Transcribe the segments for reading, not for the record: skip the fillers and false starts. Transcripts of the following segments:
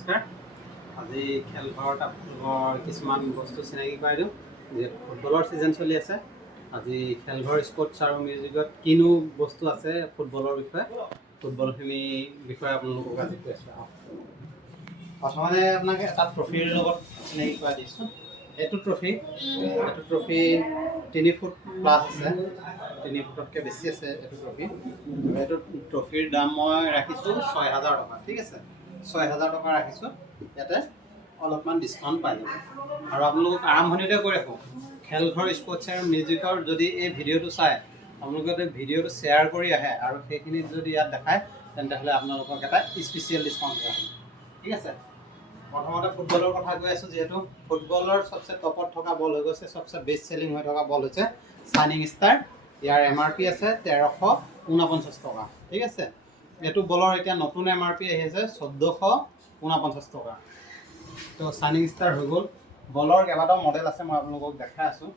নমস্কাৰ। আজি খেলঘৰত আপোনালোকৰ কিছুমান বস্তু চিনাকি কৰাই দিওঁ। যিহেতু ফুটবলৰ ছিজন চলি আছে, আজি খেলঘৰ স্পৰ্টছ আৰু মিউজিকত কিনো বস্তু আছে ফুটবলৰ বিষয়ে, ফুটবলখিনি বিষয়ে আপোনালোকক আজি কৈ আছোঁ। প্ৰথমতে আপোনাক এটা ট্ৰফিৰ লগত চিনাকি কৰাই দিছোঁ। এইটো ট্ৰফি 3 ফুট প্লাছ আছে, 3 ফুটতকৈ বেছি আছে এইটো ট্ৰফি। এইটো ট্ৰফিৰ দাম মই ৰাখিছোঁ 6,000 টকা। ঠিক আছে, 6,000 টকা ৰাখিছোঁ। ইয়াতে অলপমান ডিছকাউণ্ট পাই যাব। আৰু আপোনালোকক আৰম্ভণিতে কৈ ৰাখোঁ, খেলঘৰ স্পৰ্টছ আৰু মিউজিকৰ যদি এই ভিডিঅ'টো চায়, আপোনালোকে যদি ভিডিঅ'টো শ্বেয়াৰ কৰি আহে আৰু সেইখিনি যদি ইয়াত দেখায়, তেন্তে হ'লে আপোনালোকক এটা স্পেচিয়েল ডিছকাউণ্ট দিয়া হ'ব। ঠিক আছে, প্ৰথমতে ফুটবলৰ কথা কৈ আছোঁ। যিহেতু ফুটবলৰ চবচে টপত থকা বল হৈ গৈছে, চবচে বেষ্ট চেলিং হৈ থকা বল হৈছে শ্বাইনিং ষ্টাৰ। ইয়াৰ MRP আছে 1349 টকা। ঠিক আছে, এইটো বলৰ এতিয়া নতুন MRP আহি আছে 1449 টকা। তো শ্বাইনিং ষ্টাৰ হৈ গ'ল। বলৰ কেইবাটাও মডেল আছে, মই আপোনালোকক দেখাই আছোঁ।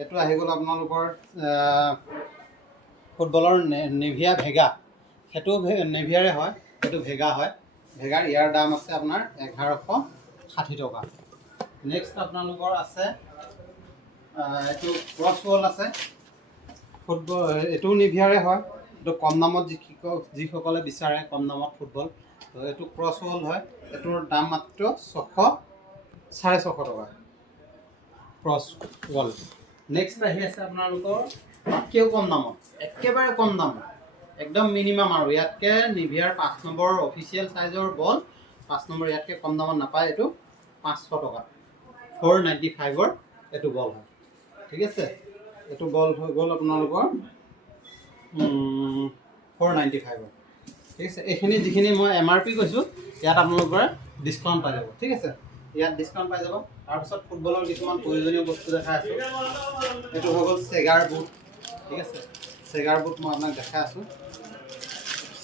এইটো আহি গ'ল আপোনালোকৰ ফুটবলৰ নেভিয়া ভেগা। সেইটো নেভিয়াৰে হয়, সেইটো ভেগা হয়। ভেগাৰ ইয়াৰ দাম আছে আপোনাৰ 1160 টকা। নেক্সট আপোনালোকৰ আছে এইটো ক্ৰছ বল আছে। ফুটবল এইটো নিভিয়াৰে হয়। এইটো কম দামত যিসকলে বিচাৰে কম দামত ফুটবল, তো এইটো ক্ৰছ বল হয়। এইটোৰ দাম মাত্ৰ 600-650 টকা ক্ৰছ বল। নেক্সট আহি আছে আপোনালোকৰ তাতকৈও কম দামত, একেবাৰে কম দামত, একদম মিনিমাম। আৰু ইয়াতকৈ নিভিয়াৰ 5 নম্বৰ অফিচিয়েল চাইজৰ বল, 5 নম্বৰ ইয়াতকৈ কম দামত নাপায়। এইটো 500 টকা, 495ৰ এইটো বল হয়। ঠিক আছে, এইটো বল হৈ গ'ল আপোনালোকৰ 495ৰ। ঠিক আছে, এইখিনি যিখিনি মই MRP কৈছোঁ, ইয়াত আপোনালোকৰ ডিছকাউণ্ট পাই যাব। ঠিক আছে, ইয়াত ডিছকাউণ্ট পাই যাব। তাৰপিছত ফুটবলৰ কিছুমান প্ৰয়োজনীয় বস্তু দেখাই আছোঁ। এইটো হৈ গ'ল চেগাৰ বুট। ঠিক আছে, চেগাৰ বুট মই আপোনাক দেখাই আছোঁ।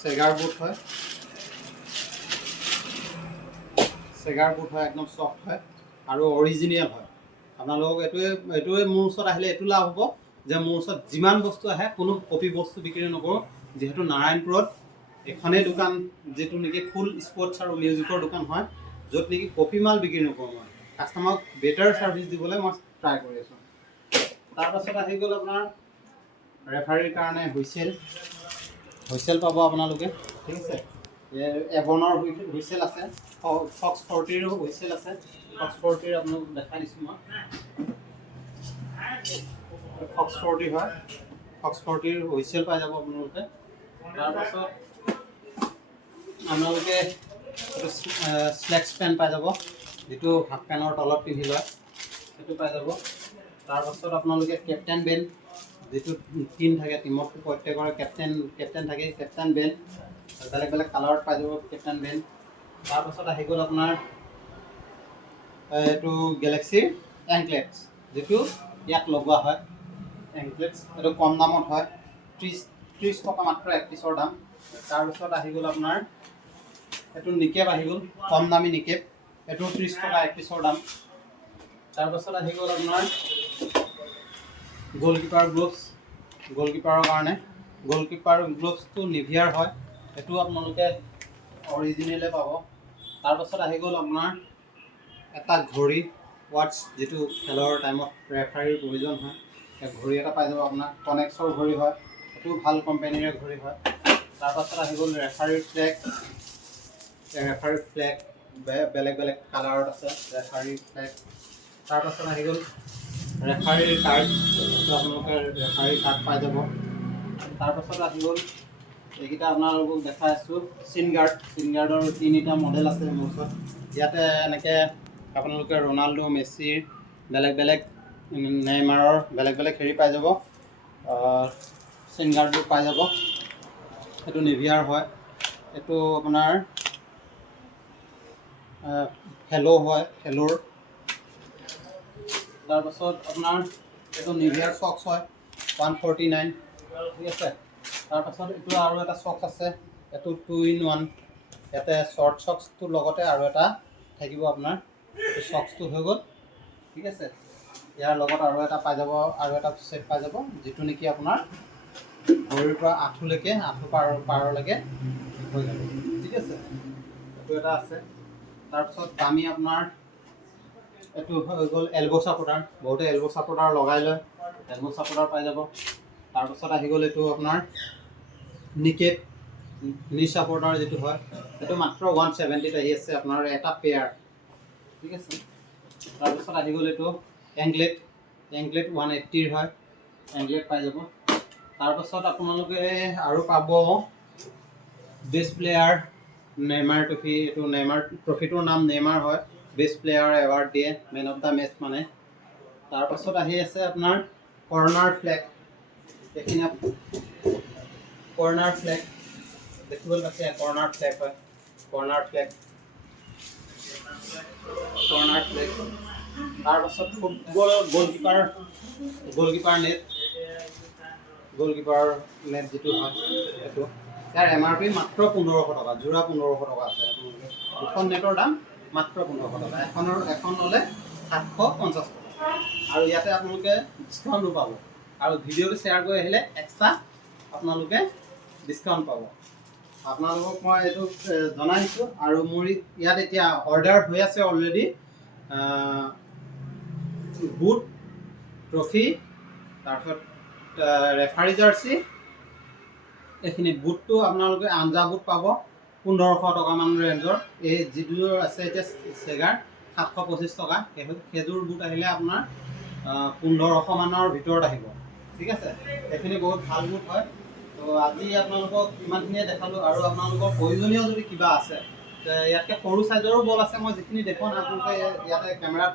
চেগাৰ বুট হয়, চেগাৰ বুট হয়, একদম চফ্ট হয় আৰু অৰিজিনেল হয়। আপোনালোকক এইটোৱে মোৰ ওচৰত আহিলে এইটো লাভ হ'ব যে মোৰ ওচৰত যিমান বস্তু আহে কোনো কপি বস্তু বিক্ৰী নকৰোঁ। যিহেতু নাৰায়ণপুৰত এখনেই দোকান, যিটো নেকি ফুল স্পৰ্টছ আৰু মিউজিকৰ দোকান হয়, য'ত নেকি কপি মাল বিক্ৰী নকৰোঁ। মই কাষ্টমাৰক বেটাৰ ছাৰ্ভিচ দিবলৈ মই ট্ৰাই কৰি আছোঁ। তাৰপাছত আহি গ'ল আপোনাৰ ৰেফাৰীৰ কাৰণে হুইচেল পাব আপোনালোকে। ঠিক আছে, এভনৰ হুইচেল আছে, ফক্স 40ৰো হুইচেল আছে। ফক্স 40ৰ আপোনালোকক দেখাই দিছোঁ মই। ফক্স 40 হয়, ফক্স 40ৰ হুইচেল পাই যাব আপোনালোকে। তাৰপাছত আপোনালোকে এইটো স্লেক্স পেণ্ট পাই যাব, যিটো হাফ পেণ্টৰ তলত পিন্ধি লয়, সেইটো পাই যাব। তাৰপাছত আপোনালোকে কেপ্টেইন বেল্ট, যিটো টিম থাকে, টিমত প্ৰত্যেকৰে কেপ্টেইন থাকে, কেপ্টেইন বেল্ট বেলেগ বেলেগ কালাৰত পাই যাব কেপ্টেইন বেল্ট। তাৰপাছত আহি গ'ল আপোনাৰ এইটো গেলেক্সিৰ এংকলেটছ, যিটো ইয়াত লগোৱা হয় এংকলেটছ। এইটো কম দামত হয়, 30 টকা মাত্ৰ এক পিছৰ দাম। তাৰপিছত আহি গ'ল আপোনাৰ এইটো নিকেপ আহি গ'ল, কম দামী নিকেপ। এইটো 30 টকা এক পিছৰ দাম। তাৰপাছত আহি গ'ল আপোনাৰ গ'লকিপাৰ গ্ল'ভছ, গ'লকিপাৰৰ কাৰণে। গ'লকিপাৰ গ্ল'ভছটো নিভিয়াৰ হয়, সেইটো আপোনালোকে অৰিজিনেলে পাব। তাৰপাছত আহি গ'ল আপোনাৰ এটা ঘড়ী, ৱাটছ, যিটো খেলৰ টাইমত ৰেফাৰীৰ প্ৰয়োজন হয়। ঘড়ী এটা পাই যাব আপোনাৰ, কনেক্সৰ ঘড়ী হয়, সেইটো ভাল কোম্পানীৰে ঘড়ী হয়। তাৰপাছত আহি গ'ল ৰেফাৰীৰ ফ্লেগ। ৰেফাৰীৰ ফ্লেগ বেলেগ বেলেগ কালাৰত আছে ৰেফাৰীৰ ফ্লেগ। তাৰপাছত আহি গ'ল ৰেফাৰীৰ কাৰ্ড, আপোনালোকে ৰেফাৰীৰ কাৰ্ড পাই যাব। তাৰপাছত আহি গ'ল এইকেইটা আপোনালোকক দেখাই আছোঁ, চিনগাৰ্ডৰ 3টা মডেল আছে মোৰ ওচৰত। ইয়াতে এনেকৈ আপোনালোকে ৰনাল্ডো, মেছিৰ বেলেগ বেলেগ, নেইমাৰৰ বেলেগ বেলেগ হেৰি পাই যাব, চিনগাৰ্ডবোৰ পাই যাব। এইটো নিভিয়াৰ হয়, এইটো আপোনাৰ হেল্ল' হয়, হেল্ল'ৰ। তাৰপাছত আপোনাৰ এইটো নিভিয়াৰ চক্স হয়, 149। ঠিক আছে, তাৰপাছত এইটো আৰু এটা চক্স আছে, এইটো 2-in-1। ইয়াতে শ্বৰ্ট চক্সটোৰ লগতে আৰু এটা থাকিব আপোনাৰ, এইটো চক্সটো হৈ গ'ল। ঠিক আছে, ইয়াৰ লগত আৰু এটা পাই যাব, আৰু এটা ছেট পাই যাব, যিটো নেকি আপোনাৰ ভৰিৰ পৰা আঁঠুলৈকে, আঁঠু পাৰলৈকে হৈ যাব। ঠিক আছে, এইটো এটা আছে। তাৰপিছত দামী আপোনাৰ এইটো হৈ গ'ল এলব' ছাপোৰ্টাৰ, বহুতে এলব' ছাপোৰ্টাৰ লগাই লয়, এলব' ছাপোৰ্টাৰ পাই যাব। তাৰপিছত আহি গ'ল এইটো আপোনাৰ নিকেট নি ছাপোৰ্টাৰ যিটো হয়, সেইটো মাত্ৰ 170ত আহি আছে আপোনাৰ এটা পেয়াৰ, ঠিক আছে। তাৰপিছত আহি গ'ল এইটো এংগলেট 180ৰ হয়, এংগলেট পাই যাব। তাৰপাছত আপোনালোকে আৰু পাব বেষ্ট প্লেয়াৰ নেইমাৰ ট্ৰফি, এইটো নেইমাৰ ট্ৰফিটোৰ নাম নেইমাৰ হয়, বেষ্ট প্লেয়াৰ এৱাৰ্ড দিয়ে, মেন অফ দ্য মেচ মানে। তাৰপাছত আহি আছে আপোনাৰ কৰ্নাৰ ফ্লেগ, এইখিনি কৰ্নাৰ ফ্লেগ দেখিবলৈ পাইছে, কৰ্নাৰ ফ্লেগ হয়, কৰ্নাৰ ফ্লেগ। তাৰপাছত ফুটবল গলকিপাৰ নেট যিটো হয় সেইটো, ইয়াৰ MRP মাত্ৰ 1500 টকা, যোৰা 1500 টকা আছে। দুখন নেটৰ দাম মাত্ৰ 1500 টকা, এখন ল'লে 750 টকা। আৰু ইয়াতে আপোনালোকে ডিছকাউণ্টো পাব, আৰু ভিডিঅ'টো শ্বেয়াৰ কৰি আহিলে এক্সট্ৰা আপোনালোকে ডিছকাউণ্ট পাব। আপোনালোকক মই এইটো জনাই দিছোঁ। আৰু মোৰ ইয়াত এতিয়া অৰ্ডাৰ হৈ আছে অলৰেডি বুট, ট্ৰফি, তাৰপিছত ৰেফাৰী জাৰ্চি, এইখিনি বুটটো আপোনালোকে আঞ্জা বুট পাব 1500 টকামান ৰেঞ্জৰ। এই যিযোৰ আছে এতিয়া চেগাৰ 725 টকা, সেইযোৰ বুট আহিলে আপোনাৰ 1500 মানৰ ভিতৰত আহিব, ঠিক আছে। এইখিনি বহুত ভাল বুট হয়। তো আজি আপোনালোকক ইমানখিনিয়ে দেখালোঁ, আৰু আপোনালোকৰ প্ৰয়োজনীয় যদি কিবা আছে, ইয়াতকৈ সৰু চাইজৰো বল আছে, মই যিখিনি দেখুৱাম আপোনালোকে ইয়াতে কেমেৰাত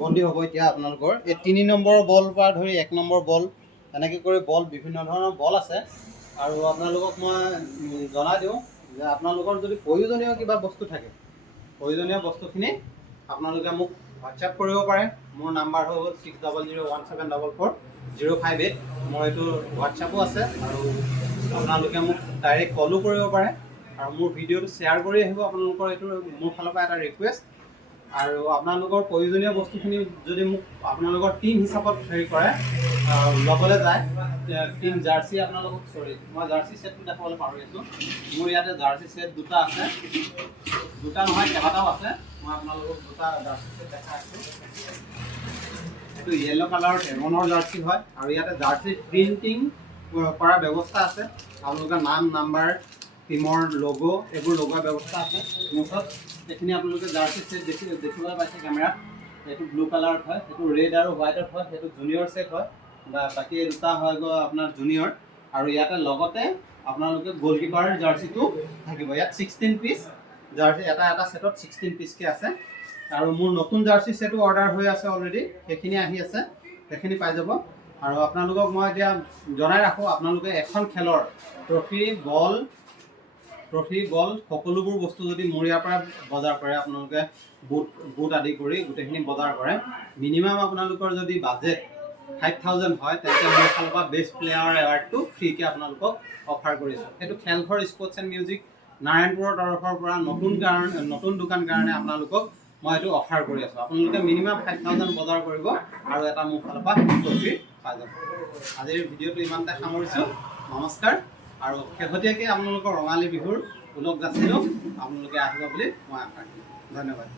বন্দী হ'ব। এতিয়া আপোনালোকৰ এই 3 নম্বৰৰ বল পৰা ধৰি 1 নম্বৰ বল, এনেকৈ কৰি বল বিভিন্ন ধৰণৰ বল আছে। আৰু আপোনালোকক মই জনাই দিওঁ যে আপোনালোকৰ যদি প্ৰয়োজনীয় কিবা বস্তু থাকে, প্ৰয়োজনীয় বস্তুখিনি আপোনালোকে মোক হোৱাটছএপ কৰিব পাৰে। মোৰ নাম্বাৰ হৈ গ'ল 6001744058। মোৰ এইটো হোৱাটছএপো আছে, আৰু আপোনালোকে মোক ডাইৰেক্ট কলো কৰিব পাৰে। আৰু মোৰ ভিডিঅ'টো শ্বেয়াৰ কৰি আহিব, আপোনালোকৰ এইটো মোৰ ফালৰ পৰা এটা ৰিকুৱেষ্ট। আৰু আপোনালোকৰ প্ৰয়োজনীয় বস্তুখিনি যদি মোক আপোনালোকৰ টিম হিচাপত হেৰি কৰে, ল'বলৈ যায়, টিম জাৰ্চি আপোনালোকক, মই জাৰ্চি ছেটটো দেখাবলৈ পাহৰি আছোঁ। মোৰ ইয়াতে জাৰ্চি ছেট দুটা আছে, দুটা নহয় কেইবাটাও আছে। মই আপোনালোকক দুটা জাৰ্চি ছেট দেখাই আছোঁ। এইটো য়েল্ল' কালাৰৰ টেমনৰ জাৰ্চি হয়, আৰু ইয়াতে জাৰ্চি প্ৰিণ্টিং কৰাৰ ব্যৱস্থা আছে। আপোনালোকৰ নাম, নাম্বাৰ, টিমৰ লগো, এইবোৰ লগোৱাৰ ব্যৱস্থা আছে মোৰ ওচৰত। এইখিনি আপোনালোকে জাৰ্চি ছেট দেখিবলৈ পাইছে কেমেৰাত। এইটো ব্লু কালাৰত হয়, সেইটো ৰেড আৰু হোৱাইটত হয়, সেইটো জুনিয়ৰ ছেট হয়, বা বাকী এই দুটা হৈ গ'ল আপোনাৰ জুনিয়ৰ। আৰু ইয়াতে লগতে আপোনালোকে গ'লকিপাৰ জাৰ্চিটো থাকিব। ইয়াত 16 পিচ জাৰ্চি, এটা ছেটত 16 পিচকৈ আছে। আৰু মোৰ নতুন জাৰ্চি ছেটো অৰ্ডাৰ হৈ আছে অলৰেডি, সেইখিনি আহি আছে, সেইখিনি পাই যাব। আৰু আপোনালোকক মই এতিয়া জনাই ৰাখোঁ, আপোনালোকে এখন খেলৰ ট্ৰফি, বল সকলোবোৰ বস্তু যদি মোৰ ইয়াৰ পৰা বজাৰ কৰে, আপোনালোকে বুট আদি কৰি গোটেইখিনি বজাৰ কৰে, মিনিমাম আপোনালোকৰ যদি বাজেট 5000 হয়, তেন্তে মোৰ ফালৰ পৰা বেষ্ট প্লেয়াৰ এৱাৰ্ডটো ফ্ৰীকৈ আপোনালোকক অফাৰ কৰিছোঁ। সেইটো খেলঘৰ স্পৰ্টছ এণ্ড মিউজিক নাৰায়ণপুৰৰ তৰফৰ পৰা নতুন দোকান কাৰণে আপোনালোকক মই এইটো অফাৰ কৰি আছোঁ। আপোনালোকে মিনিমাম 5000 বজাৰ কৰিব, আৰু এটা মোৰ ফালৰ পৰা ট্ৰফি পাই যাব। আজিৰ ভিডিঅ'টো ইমানতে সামৰিছোঁ। নমস্কাৰ। আৰু শেহতীয়াকৈ আপোনালোকৰ ৰঙালী বিহুৰ ওলগ যাচিলোঁ, আপোনালোকে আহিব বুলি মই আশা কৰিছোঁ। ধন্যবাদ।